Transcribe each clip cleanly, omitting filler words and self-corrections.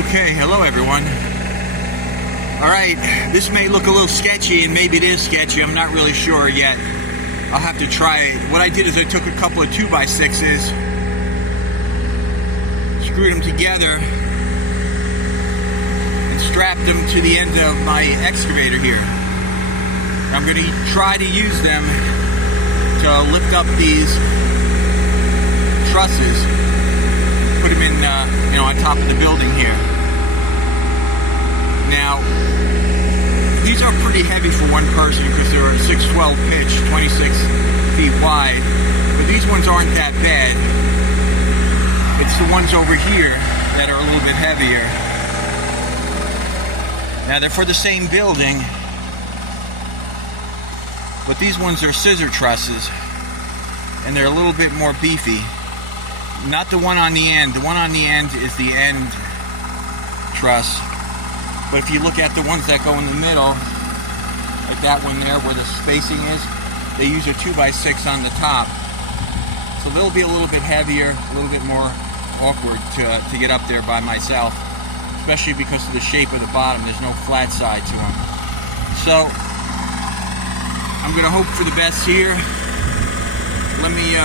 Okay, hello everyone. Alright, this may look a little sketchy, and maybe it is sketchy, I'm not really sure yet. I'll have to try it. What I did is I took a couple of 2x6s, screwed them together, and strapped them to the end of my excavator here. I'm going to try to use them to lift up these trusses, put them in, on top of the building here. Now, these are pretty heavy for one person because they're a 612 pitch, 26 feet wide, but these ones aren't that bad. It's the ones over here that are a little bit heavier. Now, they're for the same building, but these ones are scissor trusses, and they're a little bit more beefy. Not the one on the end. The one on the end is the end truss. But if you look at the ones that go in the middle, like that one there where the spacing is, they use a 2x6 on the top. So they'll be a little bit heavier, a little bit more awkward to get up there by myself, especially because of the shape of the bottom. There's no flat side to them. So I'm going to hope for the best here. Let me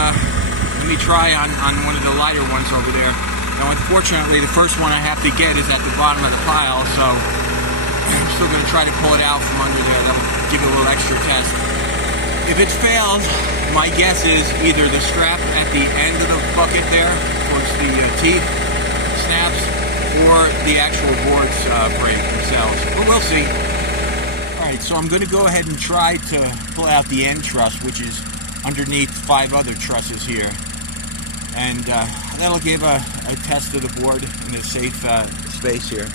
try on one of the lighter ones over there. Now, unfortunately, the first one I have to get is at the bottom of the pile, so I'm still going to try to pull it out from under there. That'll give it a little extra test. If it fails, my guess is either the strap at the end of the bucket there, towards the teeth, snaps, or the actual boards break themselves. But we'll see. Alright, so I'm going to go ahead and try to pull out the end truss, which is underneath 5 other trusses here. And that'll give a test of the board in a safe space here.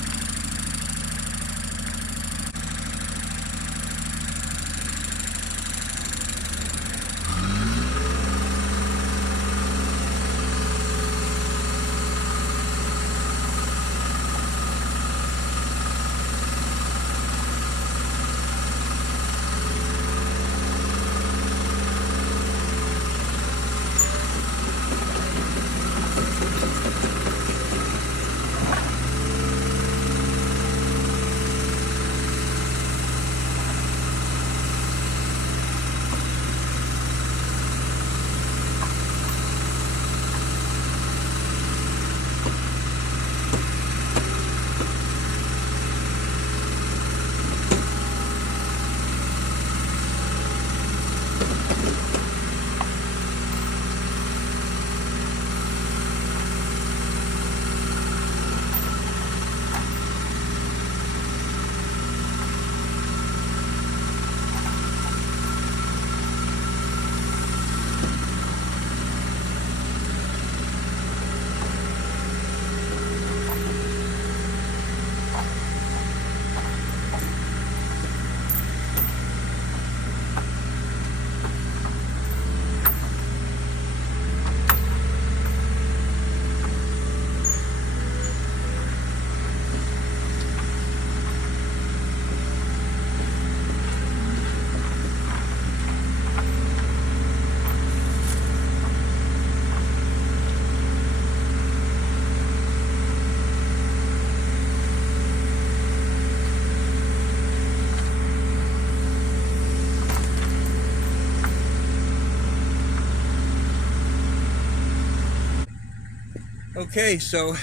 Okay, so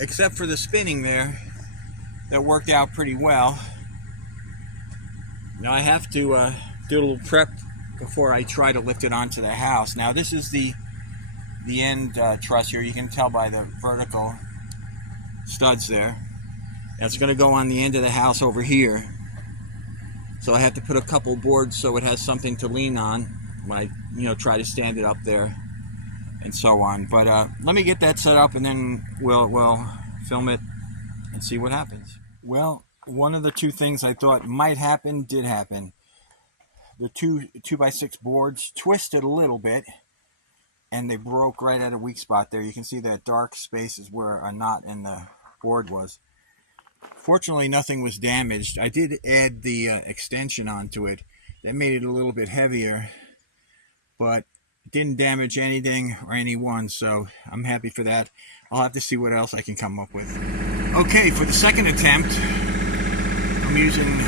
except for the spinning there, that worked out pretty well. Now I have to do a little prep before I try to lift it onto the house. Now this is the end truss here. You can tell by the vertical studs there. That's going to go on the end of the house over here. So I have to put a couple boards so it has something to lean on when I try to stand it up there, and so on. But let me get that set up, and then we'll film it and see what happens. Well, one of the two things I thought might happen did happen. The 2x6 boards twisted a little bit, and they broke right at a weak spot there. You can see that dark space is where a knot in the board was. Fortunately, nothing was damaged. I did add the extension onto it. That made it a little bit heavier, but it didn't damage anything or anyone, so I'm happy for that. I'll have to see what else I can come up with. Okay, for the second attempt, I'm using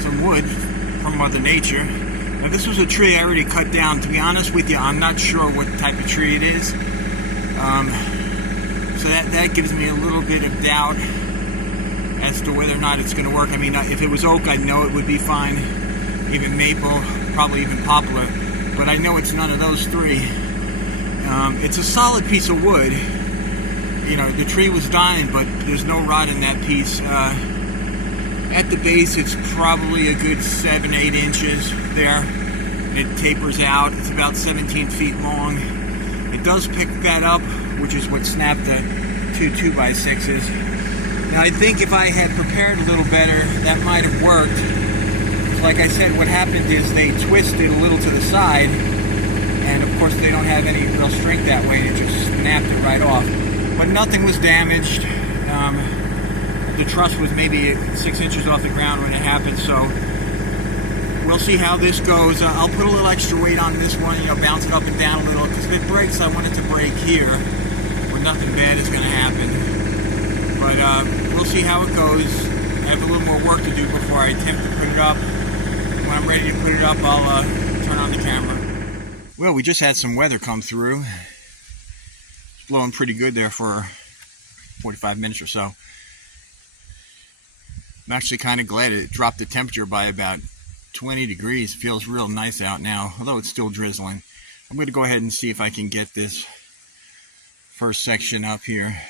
some wood from Mother Nature. Now this was a tree I already cut down. To be honest with you, I'm not sure what type of tree it is. So that gives me a little bit of doubt as to whether or not it's going to work. I mean, if it was oak, I'd know it would be fine. Even maple, probably even poplar. But I know it's none of those three. It's a solid piece of wood. You know, the tree was dying, but there's no rot in that piece. At the base, it's probably a good 7-8 inches there. It tapers out. It's about 17 feet long. It does pick that up, which is what snapped the two 2x6s. Now, I think if I had prepared a little better, that might have worked. Like I said, what happened is they twisted a little to the side, and of course they don't have any real strength that way, and it just snapped it right off. But nothing was damaged. The truss was maybe 6 inches off the ground when it happened, so we'll see how this goes. I'll put a little extra weight on this one, you know, bounce it up and down a little, because if it breaks, I want it to break here, where nothing bad is going to happen. But we'll see how it goes. I have a little more work to do before I attempt to put it up. When I'm ready to put it up, I'll turn on the camera. Well, we just had some weather come through. It's blowing pretty good there for 45 minutes or so. I'm actually kind of glad it dropped the temperature by about 20 degrees. It feels real nice out now, although it's still drizzling. I'm going to go ahead and see if I can get this first section up here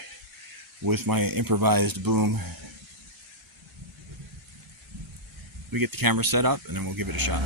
with my improvised boom. We get the camera set up and then we'll give it a shot.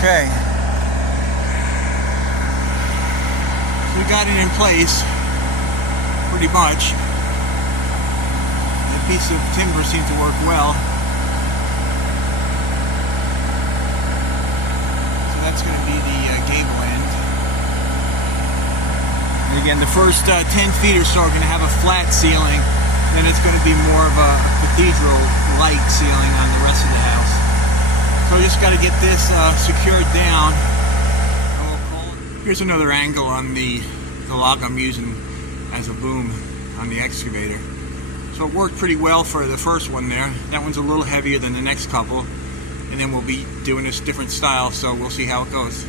Okay. We got it in place, pretty much. The piece of timber seemed to work well. So that's going to be the gable end. And again, the first 10 feet or so are going to have a flat ceiling. then it's going to be more of a cathedral-like ceiling on the rest of the house. So we just got to get this secured down. Here's another angle on the log I'm using as a boom on the excavator. So it worked pretty well for the first one there. That one's a little heavier than the next couple, and then we'll be doing this different style, so we'll see how it goes.